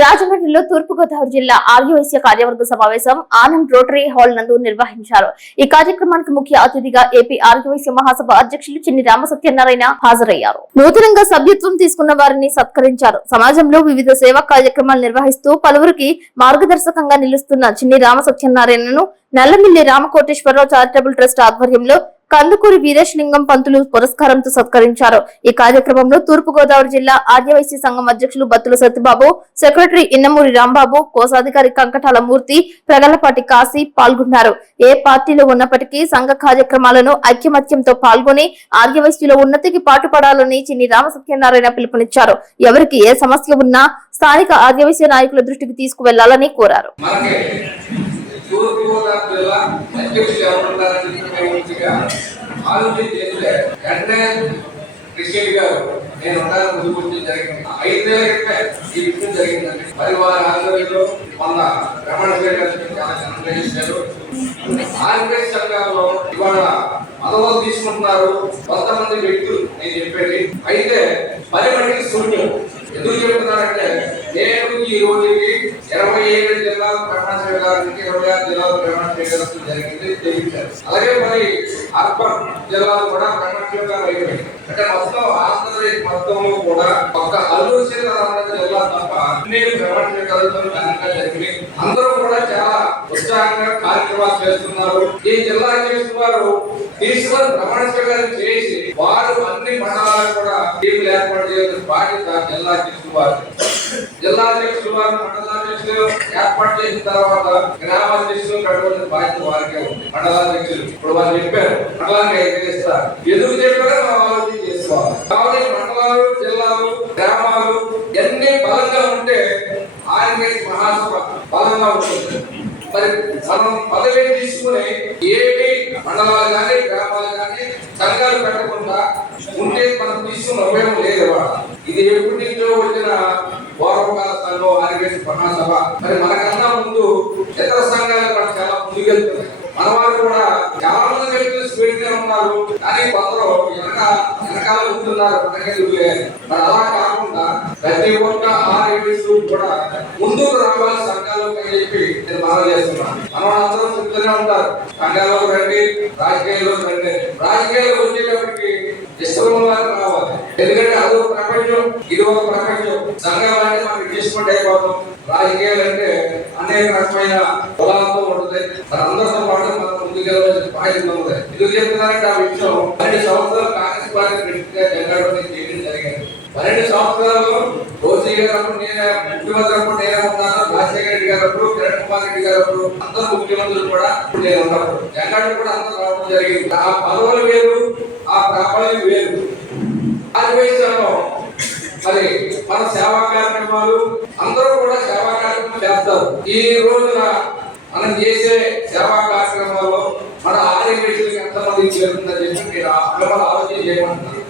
రాజమండ్రిలో తూర్పుగోదావరి జిల్లా ఆర్యవైశ్య కార్యవర్గ సమావేశం ఆనంద్ రోటరీ హాల్ నందు నిర్వహించారు. ఈ కార్యక్రమానికి ముఖ్య అతిథిగా ఏపీ ఆర్యవైశ్య మహాసభ అధ్యక్షులు చిన్ని రామసత్యనారాయణ హాజరయ్యారు. నూతనంగా సభ్యత్వం తీసుకున్న వారిని సత్కరించారు. సమాజంలో వివిధ సేవా కార్యక్రమాలు నిర్వహిస్తూ పలువురికి మార్గదర్శకంగా నిలుస్తున్న చిన్ని రామసత్యనారాయణను నల్లమిల్లి రామకోటేశ్వరరావు చారిటబుల్ ట్రస్ట్ ఆధ్వర్యంలో కందుకూరి వీరేశలింగం పంతులు పురస్కారంతో సత్కరించారు. ఈ కార్యక్రమంలో తూర్పుగోదావరి జిల్లా ఆర్యవైశ్య సంఘం అధ్యక్షులు బత్తుల సత్యబాబు, సెక్రటరీ ఇన్నమూరి రాంబాబు, కోశాధికారి కంకటాల మూర్తి, ప్రగలపాటి కాశీ పాల్గొన్నారు. ఏ పార్టీలో ఉన్నప్పటికీ సంఘ కార్యక్రమాలను ఐక్యమత్యంతో పాల్గొని ఆర్యవైశ్యుల ఉన్నతికి పాటుపడాలని చిన్ని రామసత్యనారాయణ పిలుపునిచ్చారు. ఎవరికి ఏ సమస్య ఉన్నా స్థానిక ఆర్యవైశ్య నాయకుల దృష్టికి తీసుకువెళ్లాలని కోరారు. నేను ముందుకు జరిగింది 5 నెలల క్రితమే ఈ విషయం జరిగిందండి. మరి వారి ఆధ్వర్యంలో మన రమణ చేశారు. ఆంధ్రప్రదేశ్ సంఘాల్లో ఇవాళ మదవలు తీసుకుంటున్నారు కొంతమంది వ్యక్తులు. నేను చెప్పేది అయితే పరిమళికి శూన్యం. ఎందుకు చెప్తున్నారంటే నేను ఈ రోజుకి 27 జిల్లాలు ప్రమాణ స్వీకారానికి 26 జిల్లాలు ప్రమాణ స్వీకారం జరిగింది తెలిపారు. అలాగే మరి అర్బన్ జిల్లాలు కూడా ప్రమాణ స్వీకారం అయిపోయింది. అంటే మొత్తం ఆంధ్రప్రదేశ్ మొత్తంలో కూడా ఒక అల్లూరు సీతారామరాజు జిల్లా తప్ప అన్ని ప్రమాణ స్వీకారాలతో ఘనంగా జరిగింది. అందరూ కూడా చాలా ఉత్సాహంగా కార్యక్రమాలు చేస్తున్నారు. ఈ జిల్లా చేస్తున్నారు తీసుకొని ప్రమాణ స్వీకారం చేసి వారు అన్ని మండలాలకు కూడా టీంలు ఏర్పాటు చేయాల్సిన బాధ్యత జిల్లా తీసుకున్నారు. జిల్లా అధ్యక్షులు వారు మండలాధ్యక్షులు ఏర్పాటు చేసిన తర్వాత గ్రామాధ్యక్షులు కట్టుకునే బాధ్యత వారికే ఉంది. మండలాధ్యక్షులు ఇప్పుడు వారు చెప్పారు మండలాన్ని ఎదిరిస్తారు. ఎందుకు చెప్పారో మనం ఆలోచన చేసుకోవాలి. కాబట్టి మండలాలు, జిల్లాలు, గ్రామాలు ఎన్ని బలంగా ఉంటే ఆర్యవైశ్య మహాసభ బలంగా ఉంటుంది. మరి మనం పదవి తీసుకుని ఏవి మండలాలు కానీ గ్రామాలు కానీ సంఘాలు పెట్టకుండా ఉంటే మనం తీసుకున్న ఉపయోగం లేదు. ఇది ఎప్పటి నుంచో వచ్చిన పూర్వకాల సంఘం ఆర్యవైశ్య మహాసభ. మరి మనకన్నా ముందు ఇతర సంఘాలు కూడా చాలా ముందుకెళ్తున్నాయి. మన వారు కూడా చాలా మంది వ్యక్తులు స్పీడ్ ఉన్నారు, కానీ కొందరు వెనకాల ఉంటున్నారు. మరి అలా కాకుండా ప్రతి ఒక్క ఆర్యవైశ్యులు కూడా ముందుకు రావాలి సంఘాలు అని చెప్పి నేను మనం చేస్తున్నాను. మనం అందరూ చెప్తూనే ఉంటారు సంఘాల్లో రండి, రాజకీయాల్లో రండి. రాజకీయాల్లో వచ్చేటప్పటికి ఇష్టంగా రావాలి. ఎందుకంటే అదో ప్రపంచం, ఇది ఒక ప్రపంచం. సంఘాలంటే మనకి డిస్కౌంట్ అయిపోతాం. రాజకీయాలు అంటే అనేక రకమైన కులాలతో ఉంటుంది. అందరితో పాటు మనం ముందుకెళ్ళవలసిన బాధ్యత ఉంది. ఎందుకు చెప్తున్నారంటే ఆ విషయం 12 సంవత్సరాలు కాంగ్రెస్ పార్టీ ప్రెసిడెంట్ గా జెండా చేయడం జరిగింది. 12 సంవత్సరాలు రోసీ గారు అప్పుడు నేనే ముఖ్యమంత్రి అప్పుడు నేనే ఉన్నాను, రాజశేఖర రెడ్డి గారు అప్పుడు, కిరణ్ కుమార్ రెడ్డి గారు అప్పుడు అందరూ ముఖ్యమంత్రులు కూడా నేను ఉన్నప్పుడు జెండా కూడా అందరూ రావడం జరిగింది. ఆ పదవులు వేరు, ఆ ప్రాబల్యం వేరు. ఆర్యవైశ్యంలో మరి మన సేవా కార్యక్రమాలు అందరూ కూడా సేవా కార్యక్రమాలు చేస్తారు. ఈ రోజున మనం చేసే సేవా కార్యక్రమాల్లో మన ఆర్యవైశ్యులకు ఎంతమంది చేరుతుందని చెప్పి మీరు ఆలోచన చేయమంటున్నారు.